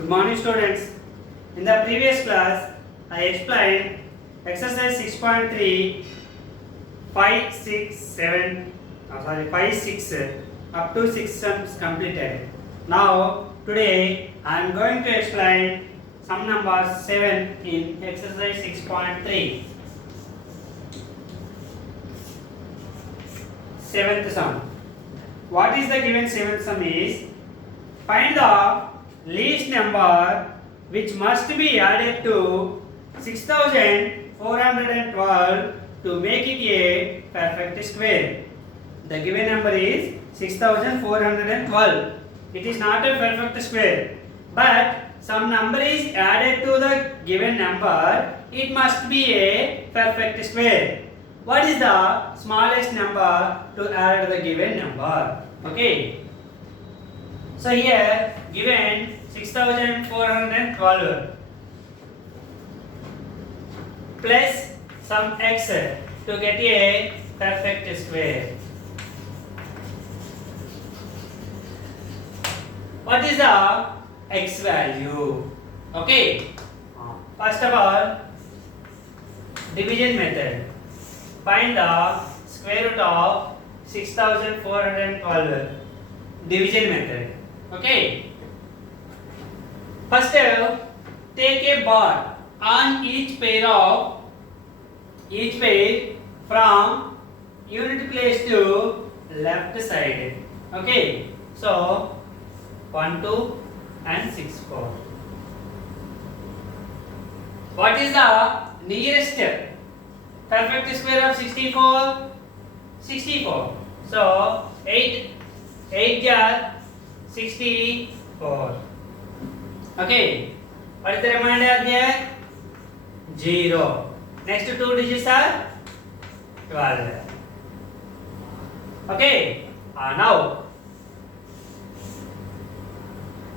Good morning, students. In the previous class, I explained exercise 6.3, 5, 6, 7, 5, 6, up to 6 sums completed. Now, today I am going to explain sum number 7 in exercise 6.3. Seventh sum. What is the given seventh sum is, find the least number which must be added to 6412 to make it a perfect square. The given number is 6412. It is not a perfect square, but some number is added to the given number, it must be a perfect square. What is the smallest number to add to the given number? Okay. So here given 6412 plus some x to get a perfect square. What is the x value? Okay. First of all, division method. Find the square root of 6412. Division method. Okay. First, take a bar on each pair from unit place to left side. Okay. So 1, 2 and 6, 4. What is the nearest perfect square of 64? 64. So 8 jar 64. Okay. What is the remainder there? 0. Next two digits are 12. Okay. Now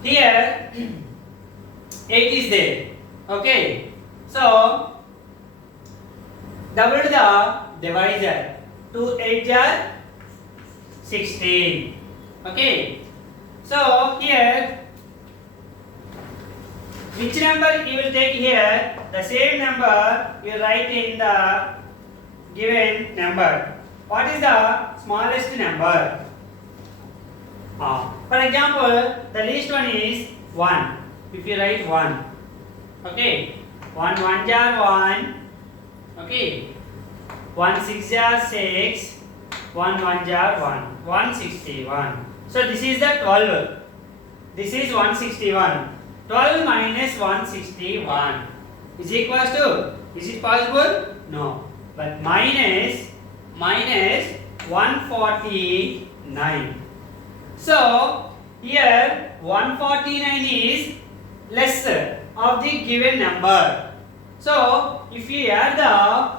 here 8 is there. Okay. So double the divisor. 2 8 jar 16. Okay. So here which number you will take here? The same number you write in the given number. What is the smallest number? For example, the least one is 1. If you write 1, okay, 1 1 jar 1, okay, 1 6 jar 6, 1 1 jar 1, 161. So this is the 12. This is 161. 12 minus 161 is equals to, is it possible? No. But minus 149. So here 149 is less of the given number. So if you add the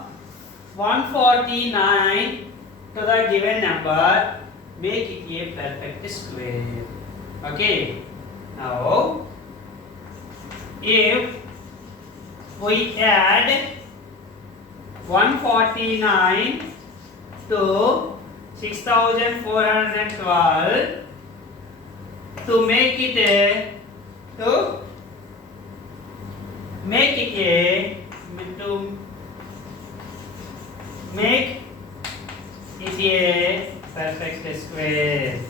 149 to the given number, make it a perfect square. Okay. Now if we add 149 to 6412 to make it a perfect square.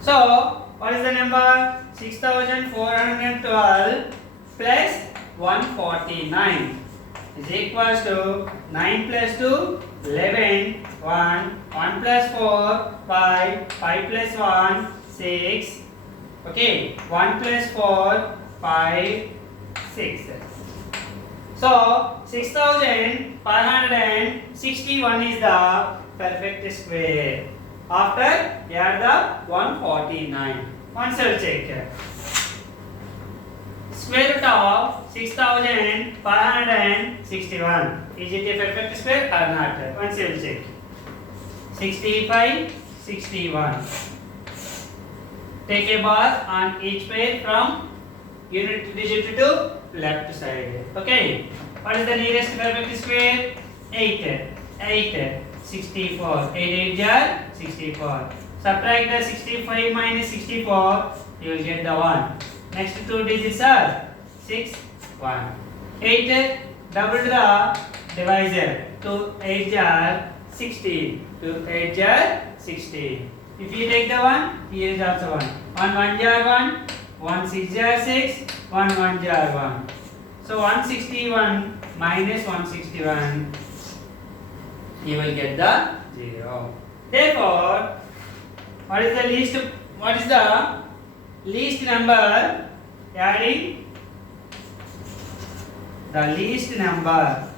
So what is the number? 6412 plus 149 is equals to 9 plus 2, 11, 1, 1 plus 4, 5, 5 plus 1, 6, okay, 1 plus 4, 5, 6. So 6561 is the perfect square. After add the 149. Once I will check. Square root of 6561. Is it a perfect square or not? Once I will check. 65, 61. Take a bar on each pair from unit digit to left side. Okay. What is the nearest perfect square? 8. 8. 64. 8 8 jar 64. Subtract the 65 minus 64, you will get the 1. Next two digits are 6, 1. 8 double the divisor. 2 8 jar 16. 2 8 jar 16. If you take the 1, here is also 1. 1 1 jar 1. 1 6 jar 6. 1 1 jar 1. So 161 minus 161, you will get the 0. Therefore, what is the least number? Adding the least number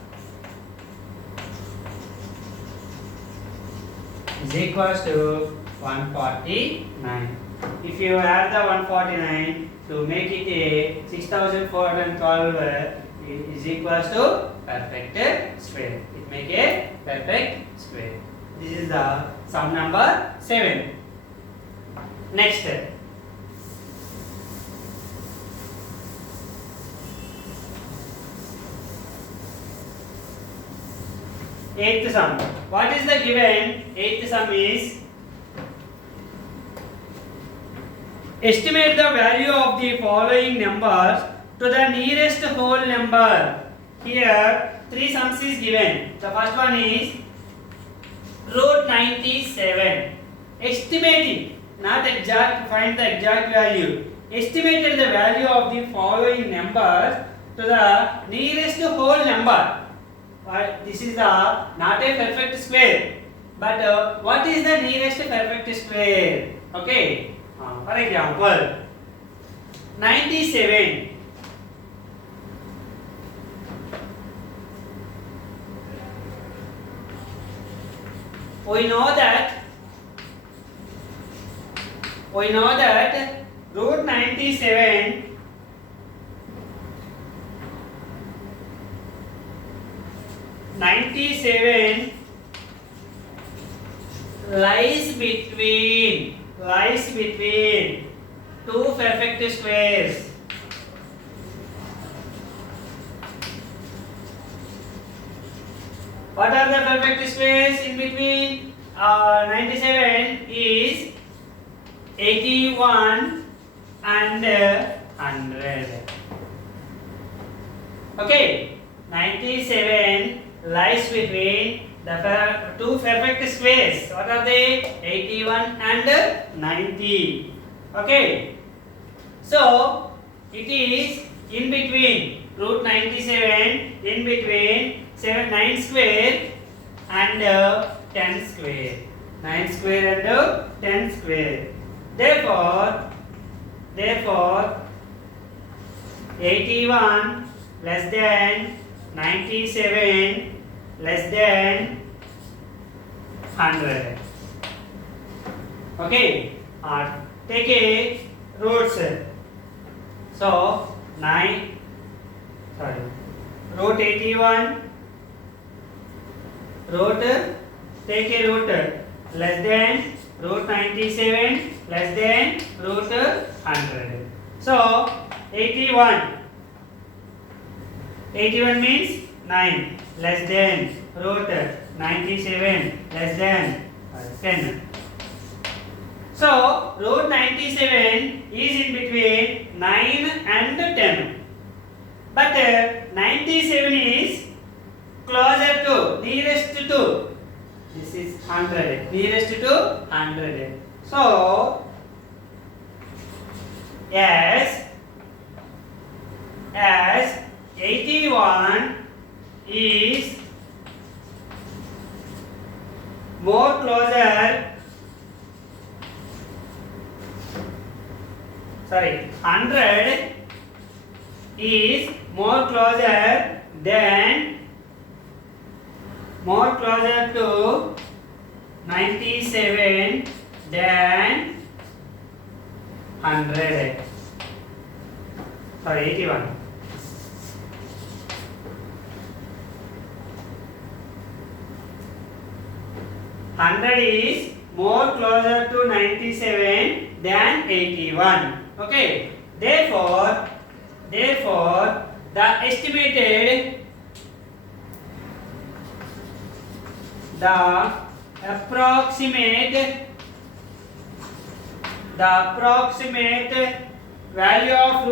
is equals to 149. If you add the 149 to make it a 6412 is equals to perfect square. It make a perfect square. This is the sum number 7. Next, eighth sum. What is the given? Eighth sum is estimate the value of the following numbers to the nearest whole number. Here, three sums is given. The first one is root 97. Estimating, not exact, find the exact value. Estimated the value of the following numbers to the nearest whole number. This is not a perfect square. But what is the nearest perfect square? Okay. For example, 97. We know that root 97 lies between two perfect squares. What are the perfect squares in between? 97 is 81 and 100. Okay, 97 lies between the two perfect squares. What are they? 81 and 90. Okay, so it is in between root 97, in between 9 square and 10 square. 9 square and 10 square. Therefore 81 less than 97 less than 100. Okay, take a roots. So root 81, take a root less than root 97 less than root 100. So 81 means 9 less than root 97 less than 10. So root 97 is in between 9 and 10. But 97 is closer to, nearest to. This is 100, nearest to 100. So as 81 is more closer, 100 is more closer to 97 than 100. 81. Hundred is more closer to 97 than 81. Okay. Therefore, the estimated, the approximate the approximate value of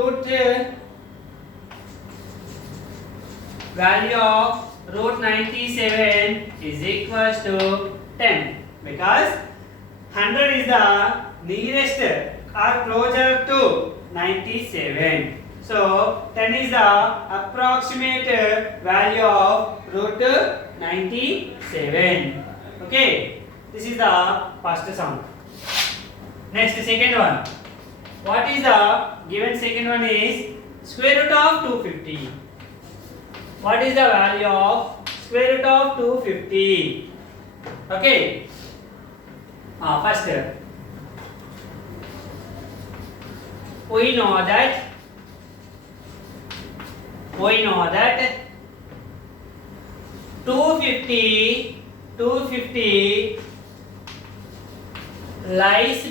root 97 is equals to 10, because 100 is the nearest or closer to 97. So 10 is the approximate value of root 97. Okay, this is the first sum. Next, second one. What is the given second one is square root of 250. What is the value of square root of 250? Okay. First, we know that 250 lies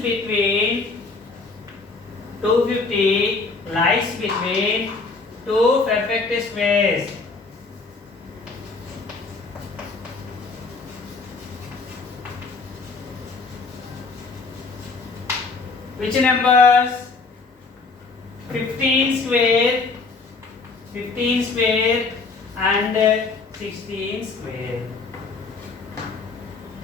between 2 perfect squares. Which numbers? 15 square and 16 square.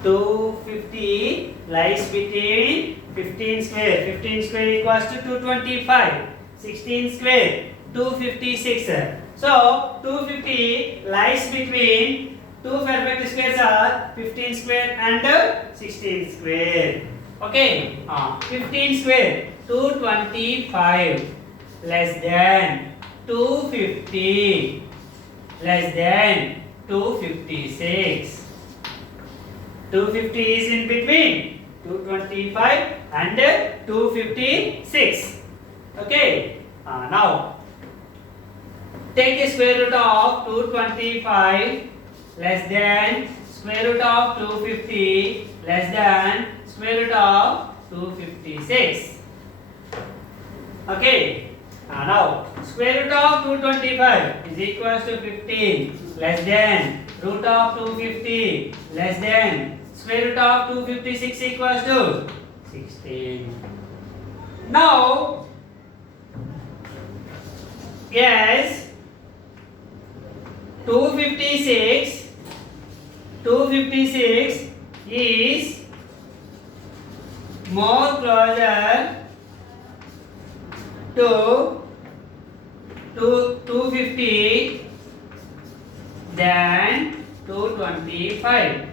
250 lies between 15 square. 15 square equals to 225. 16 square 256. So 250 lies between 2 perfect squares are 15 square and 16 square. Okay, 15 square 225 less than 250 less than 256. 250 is in between 225 and 256. Okay, now take the square root of 225 less than square root of 250 less than square root of 256. Okay, now square root of 225 is equals to 15 less than root of 250 less than square root of 256 equals to 16. Now, yes, 256 is more closer to 250 than 225.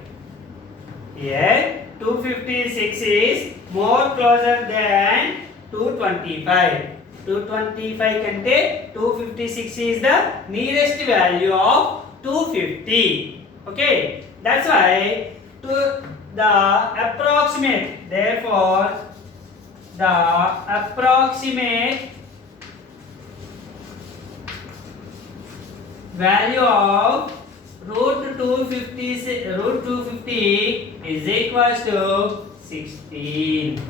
Here 256 is more closer than 225. 225 kante 256 is the nearest value of 250. Okay, that's why to the approximate, therefore the approximate value of root 250 is equals to 16.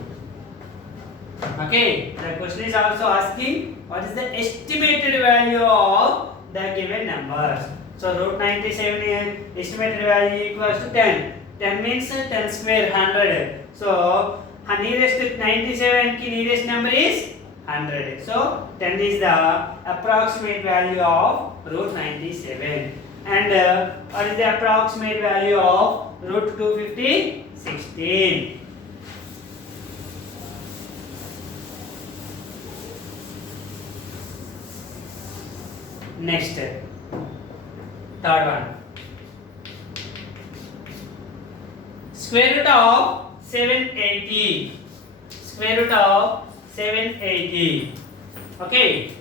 Okay, the question is also asking what is the estimated value of the given numbers. So root 97 estimated value equals to 10. 10 means 10 square 100. So nearest 97 ki nearest number is 100. So 10 is the approximate value of root 97. And what is the approximate value of root 250? 16. Next, third one. Square root of 780. Square root of 780. Okay,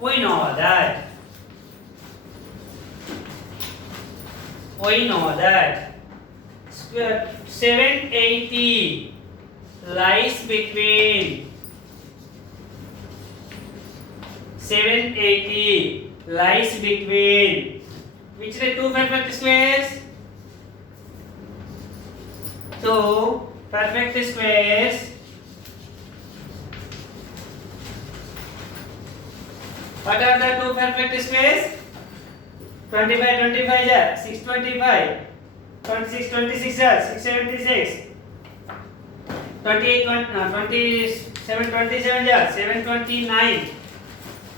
we know that. 780 lies between 780 lies between which are the two perfect squares? Two perfect squares. What are the two perfect squares? 25 25 is 625. 26 26 is 676. 28 20 727 jar 729.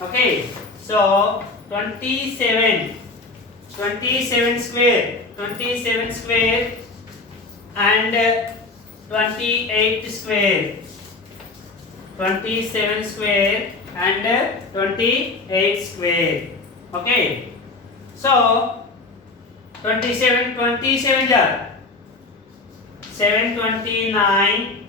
Okay, so 27 square and 28 square 27 square and 28 square. Okay, so 27 jar 729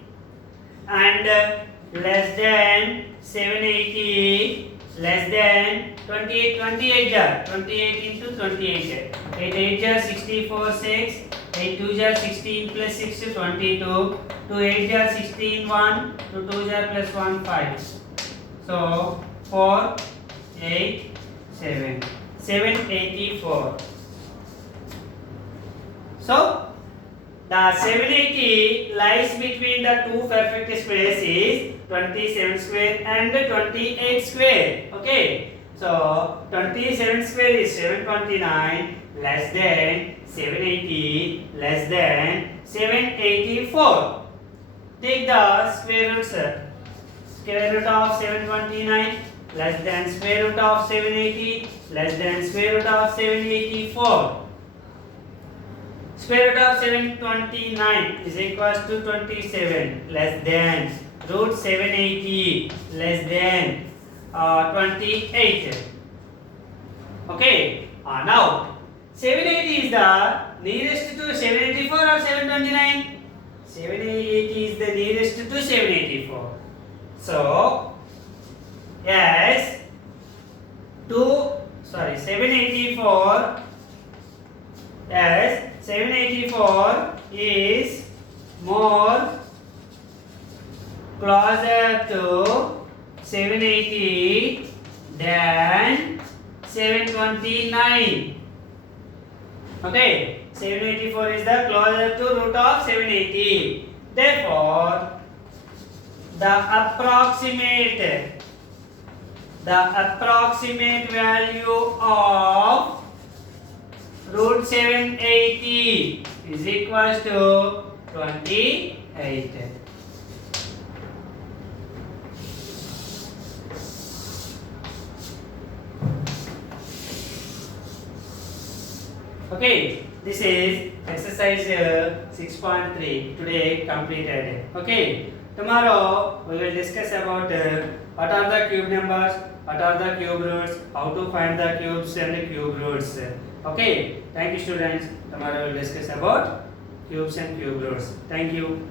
and less than 780 less than 28 jar 28 into 28 8 8 jar 64 6 8 2 jar 16 plus 6 22 2 8 jar 16 1 2 2 jar plus 1 5. So 4 8 7 784. So the 780 lies between the two perfect squares is 27 square and 28 square. Okay, so 27 square is 729 less than 780 less than 784. Take the square roots. Square root of 729 less than square root of 780 less than square root of 784. Square root of 729 is equals to 27 less than root 780 less than 28. Okay, now 780 is the nearest to 784 or 729? 780 is the nearest to 784. So yes, 784. Yes, 784 is more closer to 780 than 729. Okay, 784 is the closer to root of 780. Therefore, the approximate value of root 780 is equals to 28. Okay, this is exercise 6.3 today completed. Okay, tomorrow we will discuss about what are the cube numbers, what are the cube roots, how to find the cubes and the cube roots. Okay, thank you students. Tomorrow we will discuss about cubes and cube roots. Thank you.